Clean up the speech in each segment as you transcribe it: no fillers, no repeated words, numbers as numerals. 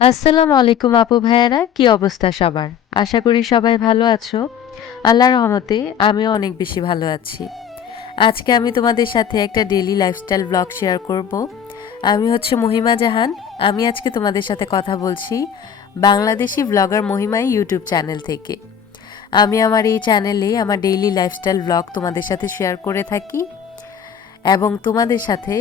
আসসালামু আলাইকুম আপু ভাইয়ারা, কি অবস্থা সবার? আশা করি সবাই ভালো আছো। আল্লাহর রহমতে আমিও অনেক বেশি ভালো আছি। আজকে আমি তোমাদের সাথে একটা ডেইলি লাইফস্টাইল ব্লগ শেয়ার করব। আমি হচ্ছে মহিমা জাহান। আমি আজকে তোমাদের সাথে কথা বলছি বাংলাদেশি ব্লগার মহিমাই ইউটিউব চ্যানেল থেকে। আমি আমার এই চ্যানেলে আমার ডেইলি লাইফস্টাইল ব্লগ তোমাদের সাথে শেয়ার করে থাকি এবং তোমাদের সাথে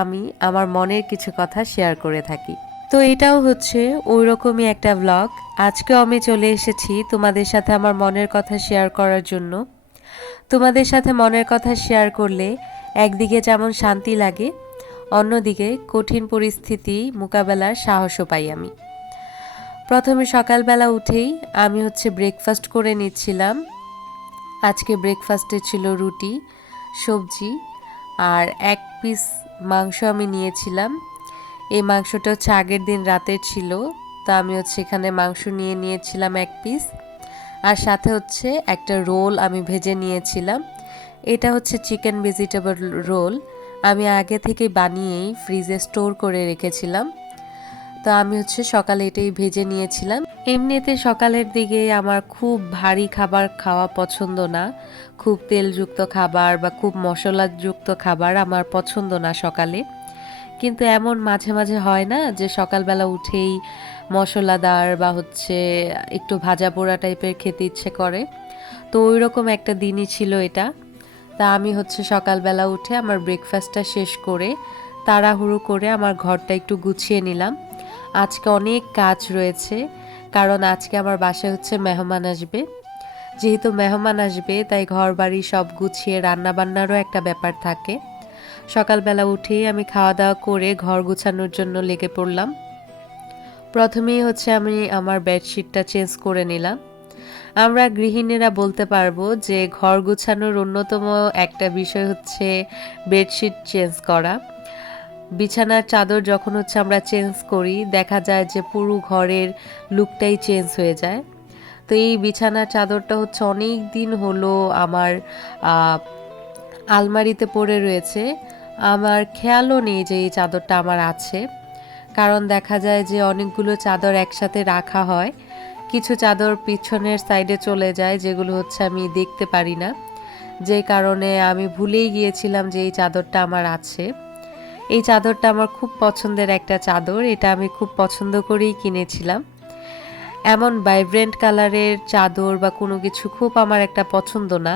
আমি আমার মনের কিছু কথা শেয়ার করে থাকি। তো এটাও হচ্ছে ওই রকমই একটা ব্লগ। আজকেও আমি চলে এসেছি তোমাদের সাথে আমার মনের কথা শেয়ার করার জন্য। তোমাদের সাথে মনের কথা শেয়ার করলে একদিকে যেমন শান্তি লাগে, অন্যদিকে কঠিন পরিস্থিতি মোকাবেলার সাহসও পাই আমি। প্রথমে সকালবেলা উঠেই আমি হচ্ছে ব্রেকফাস্ট করে নিচ্ছিলাম। আজকে ব্রেকফাস্টে ছিল রুটি, সবজি আর এক পিস মাংস আমি নিয়েছিলাম। এই মাংসটা হচ্ছে আগের দিন রাতের ছিল, তো আমি হচ্ছে এখানে মাংস নিয়ে নিয়েছিলাম এক পিস। আর সাথে হচ্ছে একটা রোল আমি ভেজে নিয়েছিলাম। এটা হচ্ছে চিকেন ভেজিটেবল রোল। আমি আগে থেকে বানিয়েই ফ্রিজে স্টোর করে রেখেছিলাম। তো আমি হচ্ছে সকালে এটাই ভেজে নিয়েছিলাম। এমনিতে সকালের দিকে আমার খুব ভারী খাবার খাওয়া পছন্দ না। খুব তেলযুক্ত খাবার বা খুব মশলাযুক্ত খাবার আমার পছন্দ না সকালে। কিন্তু এমন মাঝে মাঝে হয় না যে সকালবেলা উঠেই মশলাদার বা হচ্ছে একটু ভাজা পোড়া টাইপের খেতে ইচ্ছে করে। তো ওই রকম একটা দিনই ছিল এটা। তা আমি হচ্ছে সকালবেলা উঠে আমার ব্রেকফাস্টটা শেষ করে তাড়াহুড়ো করে আমার ঘরটা একটু গুছিয়ে নিলাম। আজকে অনেক কাজ রয়েছে, কারণ আজকে আমার বাসায় হচ্ছে মেহমান আসবে। যেহেতু মেহমান আসবে তাই ঘর বাড়ি সব গুছিয়ে রান্না বান্নারও একটা ব্যাপার থাকে। সকালবেলা উঠেই আমি খাওয়া দাওয়া করে ঘর গুছানোর জন্য লেগে পড়লাম। প্রথমেই হচ্ছে আমি আমার বেডশিটটা চেঞ্জ করে নিলাম। আমরা গৃহিণীরা বলতে পারবো যে ঘর গুছানোর অন্যতম একটা বিষয় হচ্ছে বেডশিট চেঞ্জ করা। বিছানার চাদর যখন হচ্ছে আমরা চেঞ্জ করি, দেখা যায় যে পুরো ঘরের লুকটাই চেঞ্জ হয়ে যায়। তো এই বিছানার চাদরটা হচ্ছে অনেক দিন হলো আমার আলমারিতে পড়ে রয়েছে। আমার খেয়ালও নেই যে এই চাদরটা আমার আছে, কারণ দেখা যায় যে অনেকগুলো চাদর একসাথে রাখা হয়। কিছু চাদর পিছনের সাইডে চলে যায়, যেগুলো হচ্ছে আমি দেখতে পারি না, যে কারণে আমি ভুলেই গিয়েছিলাম যে এই চাদরটা আমার আছে। এই চাদরটা আমার খুব পছন্দের একটা চাদর, এটা আমি খুব পছন্দ করেই কিনেছিলাম। এমন ভাইব্রেন্ট কালারের চাদর বা কোনো কিছু খুব আমার একটা পছন্দ না,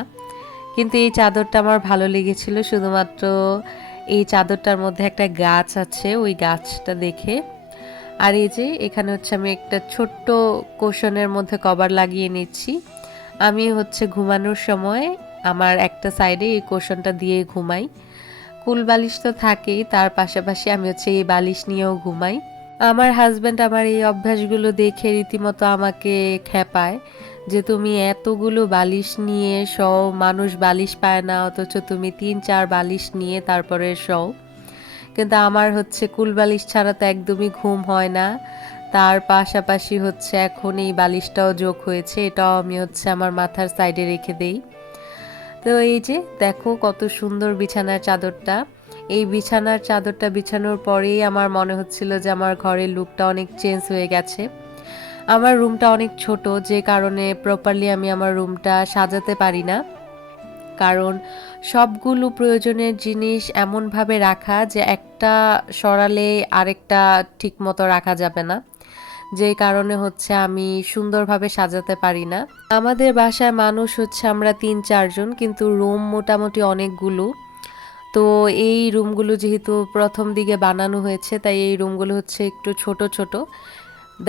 কিন্তু এই চাদরটা আমার ভালো লেগেছিল শুধুমাত্র এই চাদরটার মধ্যে একটা গাছ আছে, ওই গাছটা দেখে। আর এই যে এখানে হচ্ছে আমি একটা ছোট্ট কোশনের মধ্যে কভার লাগিয়ে নিচ্ছি। আমি হচ্ছে ঘুমানোর সময় আমার একটা সাইডে এই কোশনটা দিয়ে ঘুমাই। কুল বালিশ তো থাকেই, তার পাশাপাশি আমি হচ্ছে এই বালিশ নিয়েও ঘুমাই। আমার হাজব্যান্ড আমার এই অভ্যাসগুলো দেখে রীতিমতো আমাকে খেপায় যে তুমি এতগুলো বালিশ নিয়ে শও, মানুষ বালিশ পায় না অথচ তুমি ৩-৪ বালিশ নিয়ে তারপরে শও। কিন্তু আমার হচ্ছে কুল বালিশ ছাড়া তো একদমই ঘুম হয় না। তার পাশাপাশি হচ্ছে এখন এই বালিশটাও যোগ হয়েছে, এটাও আমি হচ্ছে আমার মাথার সাইডে রেখে দেই। তো এই যে দেখো কত সুন্দর বিছানার চাদরটা। এই বিছানার চাদরটা বিছানোর পরেই আমার মনে হচ্ছিল যে আমার ঘরের লুকটা অনেক চেঞ্জ হয়ে গেছে। আমার রুমটা অনেক ছোট, যে কারণে প্রপারলি আমি আমার রুমটা সাজাতে পারি না, কারণ সবগুলো প্রয়োজনের জিনিস এমনভাবে রাখা যে একটা সরালে আরেকটা ঠিক মতো রাখা যাবে না, যে কারণে হচ্ছে আমি সুন্দরভাবে সাজাতে পারি না। আমাদের বাসায় মানুষ হচ্ছে আমরা ৩-৪ জন, কিন্তু রুম মোটামুটি অনেকগুলো। তো এই রুমগুলো যেহেতু প্রথম দিকে বানানো হয়েছে, তাই এই রুমগুলো হচ্ছে একটু ছোট ছোট।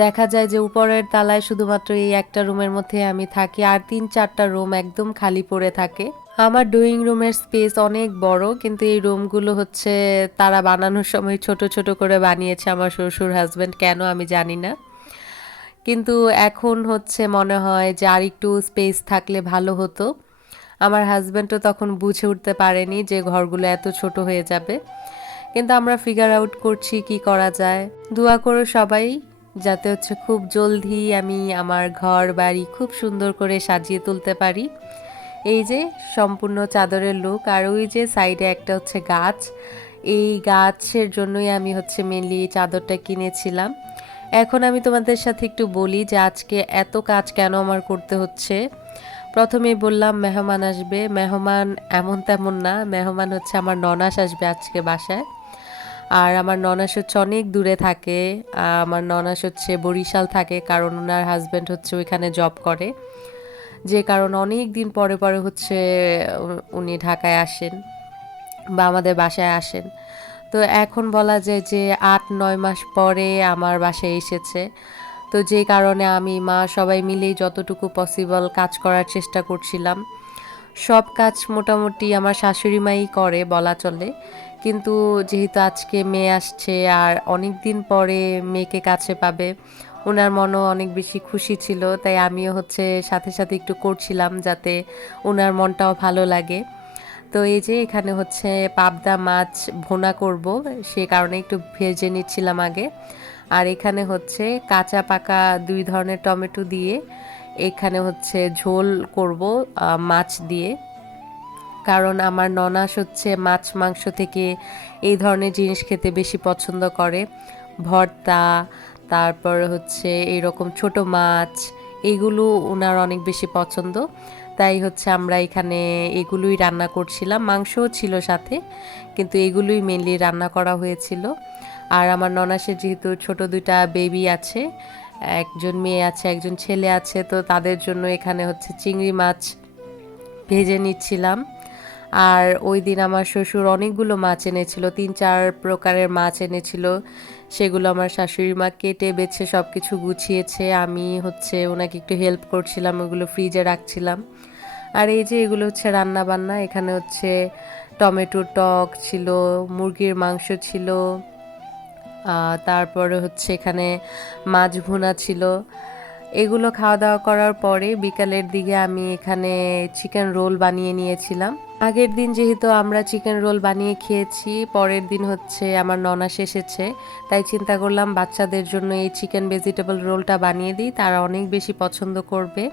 দেখা যায় যে উপরের তালায় শুধুমাত্র এই একটা রুমের মধ্যে আমি থাকি, আর ৩-৪টা রুম একদম খালি পড়ে থাকে। আমার ড্রয়িং রুমের স্পেস অনেক বড়, কিন্তু এই রুমগুলো হচ্ছে তারা বানানোর সময় ছোট ছোট করে বানিয়েছে আমার শ্বশুর হাজবেন্ড, কেন আমি জানি না। কিন্তু এখন হচ্ছে মনে হয় যে আর একটু স্পেস থাকলে ভালো হতো। আমার হাজব্যান্ডও তখন বুঝে উঠতে পারেনি যে ঘরগুলো এত ছোট হয়ে যাবে, কিন্তু আমরা ফিগার আউট করছি কি করা যায়। দোয়া করো সবাই, যাতে হচ্ছে খুব জলদি আমি আমার ঘর বাড়ি খুব সুন্দর করে সাজিয়ে তুলতে পারি। এই যে সম্পূর্ণ চাদরের লুক, আর ওই যে সাইডে একটা হচ্ছে গাছ, এই গাছের জন্যই আমি হচ্ছে মেনলি এই চাদরটা কিনেছিলাম। এখন আমি তোমাদের সাথে একটু বলি যে আজকে এত কাজ কেন আমার করতে হচ্ছে। প্রথমেই বললাম মেহমান আসবে, মেহমান এমন তেমন না, মেহমান হচ্ছে আমার ননাস আসবে আজকে বাসায়। আর আমার ননাস হচ্ছে অনেক দূরে থাকে। আমার ননাস হচ্ছে বরিশাল থাকে, কারণ ওনার হাজব্যান্ড হচ্ছে ওইখানে জব করে, যে কারণে অনেক দিন পরে পরে হচ্ছে উনি ঢাকায় আসেন বা আমাদের বাসায় আসেন। তো এখন বলা যায় যে ৮-৯ মাস পরে আমার বাসায় এসেছে। তো যে কারণে আমি মা সবাই মিলেই যতটুকু পসিবল কাজ করার চেষ্টা করছিলাম। সব কাজ মোটামুটি আমার শাশুড়ি মাই করে বলা চলে। কিন্তু যেহেতু আজকে মেয়ে আসছে আর অনেক দিন পরে মেয়েকে কাছে পাবে, ওনার মনও অনেক বেশি খুশি ছিল, তাই আমিও হচ্ছে সাথে সাথে একটু করছিলাম যাতে ওনার মনটাও ভালো লাগে। তো এই যে এখানে হচ্ছে পাবদা মাছ ভুনা করব, সে কারণে একটু ভেজে নিচ্ছিলাম আগে। আর এখানে হচ্ছে কাঁচা পাকা 2 ধরনের টমেটো দিয়ে এখানে হচ্ছে ঝোল করব মাছ দিয়ে। কারণ আমার ননাস হচ্ছে মাছ মাংস থেকে এই ধরনের জিনিস খেতে বেশি পছন্দ করে। ভর্তা, তারপর হচ্ছে এরকম ছোট মাছ, এগুলো ওনার অনেক বেশি পছন্দ। তাই হচ্ছে আমরা এখানে এগুলোই রান্না করছিলাম, মাংসও ছিল সাথে, কিন্তু এগুলোই মেনলি রান্না করা হয়েছিল। আর আমার ননাসের যেহেতু ছোট 2টা বেবি আছে, একজন মেয়ে আছে একজন ছেলে আছে, তো তাদের জন্য এখানে হচ্ছে চিংড়ি মাছ ভেজে নিচ্ছিলাম। আর ওই দিন আমার শ্বশুর অনেকগুলো মাছ এনেছিল, 3-4 প্রকারের মাছ এনেছিল। সেগুলো আমার শাশুড়ি মা কেটে বেছে সব কিছু গুছিয়েছে, আমি হচ্ছে ওনাকে একটু হেল্প করছিলাম, ওগুলো ফ্রিজে রাখছিলাম। আর এই যে এগুলো হচ্ছে রান্না বান্না, এখানে হচ্ছে টমেটো টক ছিল, মুরগির মাংস ছিল, তারপরে হচ্ছে এখানে মাছ ভুনা ছিল। এগুলো খাওয়া দাওয়া করার পরে বিকালের দিকে আমি এখানে চিকেন রোল বানিয়ে নিয়েছিলাম। আগের দিন যেহেতু আমরা চিকেন রোল বানিয়ে খেয়েছি, পরের দিন হচ্ছে আমার ননাস এসেছে, তাই চিন্তা করলাম বাচ্চাদের জন্য এই চিকেন ভেজিটেবল রোলটা বানিয়ে দিই, তারা অনেক বেশি পছন্দ করবে।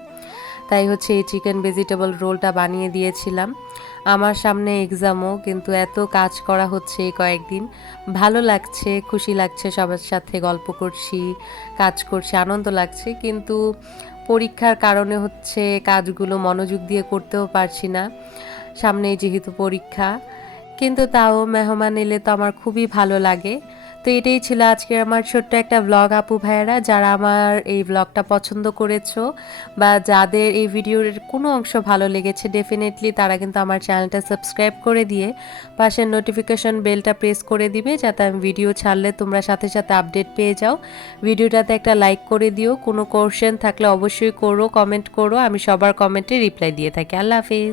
তাই হচ্ছে এই চিকেন ভেজিটেবল রোলটা বানিয়ে দিয়েছিলাম। আমার সামনে এক্সামও, কিন্তু এত কাজ করা হচ্ছে এই কয়েকদিন, ভালো লাগছে, খুশি লাগছে, সবার সাথে গল্প করছি, কাজ করছি, আনন্দ লাগছে। কিন্তু পরীক্ষার কারণে হচ্ছে কাজগুলো মনোযোগ দিয়ে করতেও পারছি না, সামনেই যেহেতু পরীক্ষা। কিন্তু তাও মেহমান এলে তো আমার খুবই ভালো লাগে। তো এটাই ছিল আজকের আমার ছোট্ট একটা ব্লগ আপু ভাইয়েরা, যারা আমার এই ব্লগটা পছন্দ করেছো বা যাদের এই ভিডিওর কোনো অংশ ভালো লেগেছে, ডেফিনেটলি তারা কিন্তু আমার চ্যানেলটা সাবস্ক্রাইব করে দিয়ে পাশের নোটিফিকেশন বেলটা প্রেস করে দিবে, যাতে আমি ভিডিও ছাড়লে তোমরা সাথে সাথে আপডেট পেয়ে যাও। ভিডিওটাতে একটা লাইক করে দিও, কোনো কোশ্চেন থাকলে অবশ্যই করো, কমেন্ট করো, আমি সবার কমেন্টে রিপ্লাই দিয়ে থাকি। আল্লাহ হাফিজ।